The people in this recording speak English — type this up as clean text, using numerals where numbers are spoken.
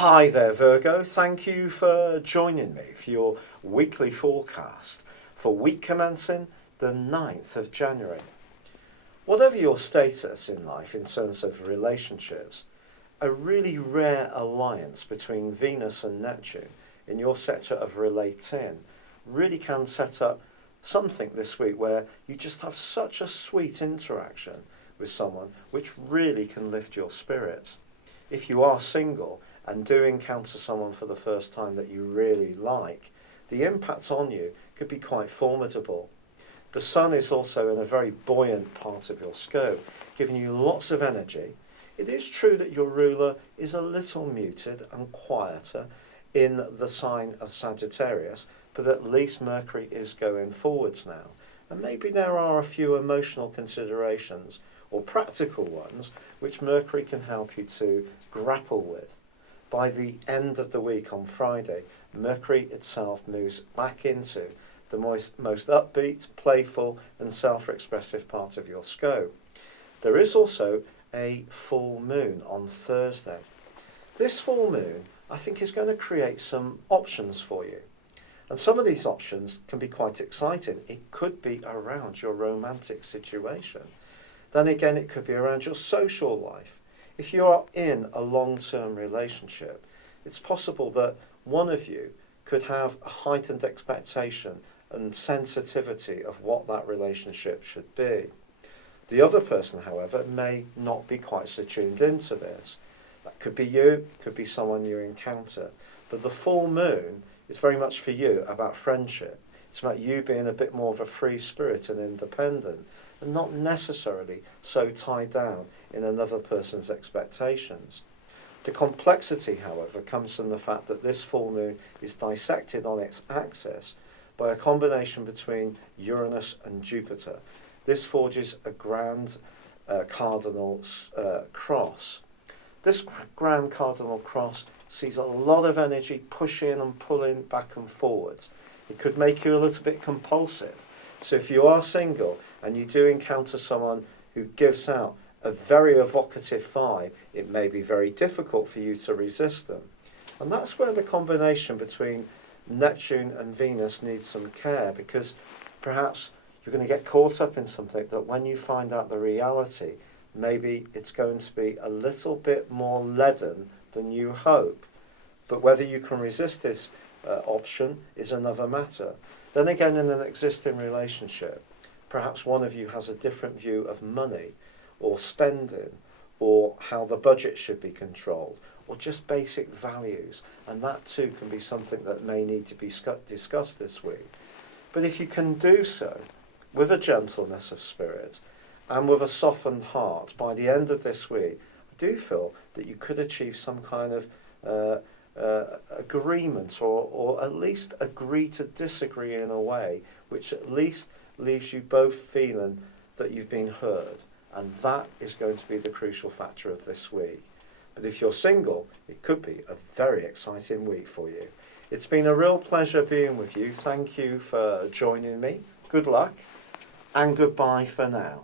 Hi there, Virgo. Thank you for joining me for your weekly forecast for week commencing the 9th of January. Whatever your status in life in terms of relationships, a really rare alliance between Venus and Neptune in your sector of relating really can set up something this week where you just have such a sweet interaction with someone which really can lift your spirits. If you are single and do encounter someone for the first time that you really like, the impact on you could be quite formidable. The sun is also in a very buoyant part of your scope, giving you lots of energy. It is true that your ruler is a little muted and quieter in the sign of Sagittarius, but at least Mercury is going forwards now. And maybe there are a few emotional considerations or practical ones which Mercury can help you to grapple with. By the end of the week on Friday, Mercury itself moves back into the most upbeat, playful and self-expressive part of your scope. There is also a full moon on Thursday. This full moon, I think, is going to create some options for you. And some of these options can be quite exciting. It could be around your romantic situation. Then again, it could be around your social life. If you are in a long-term relationship, it's possible that one of you could have a heightened expectation and sensitivity of what that relationship should be. The other person, however, may not be quite so tuned into this. That could be you, could be someone you encounter. But the full moon is very much for you about friendship. It's about you being a bit more of a free spirit and independent, and not necessarily so tied down in another person's expectations. The complexity, however, comes from the fact that this full moon is dissected on its axis by a combination between Uranus and Jupiter. This forges a grand cardinal cross. This grand cardinal cross sees a lot of energy pushing and pulling back and forwards. It could make you a little bit compulsive. So if you are single and you do encounter someone who gives out a very evocative vibe, it may be very difficult for you to resist them. And that's where the combination between Neptune and Venus needs some care, because perhaps you're going to get caught up in something that when you find out the reality, maybe it's going to be a little bit more leaden than you hope. But whether you can resist this option is another matter. Then again, in an existing relationship, perhaps one of you has a different view of money or spending or how the budget should be controlled or just basic values, and that too can be something that may need to be discussed this week. But if you can do so with a gentleness of spirit and with a softened heart, by the end of this week, I do feel that you could achieve some kind of agreement or at least agree to disagree in a way which at least leaves you both feeling that you've been heard, and that is going to be the crucial factor of this week. But if you're single, it could be a very exciting week for you. It's been a real pleasure being with you. Thank you for joining me. Good luck and goodbye for now.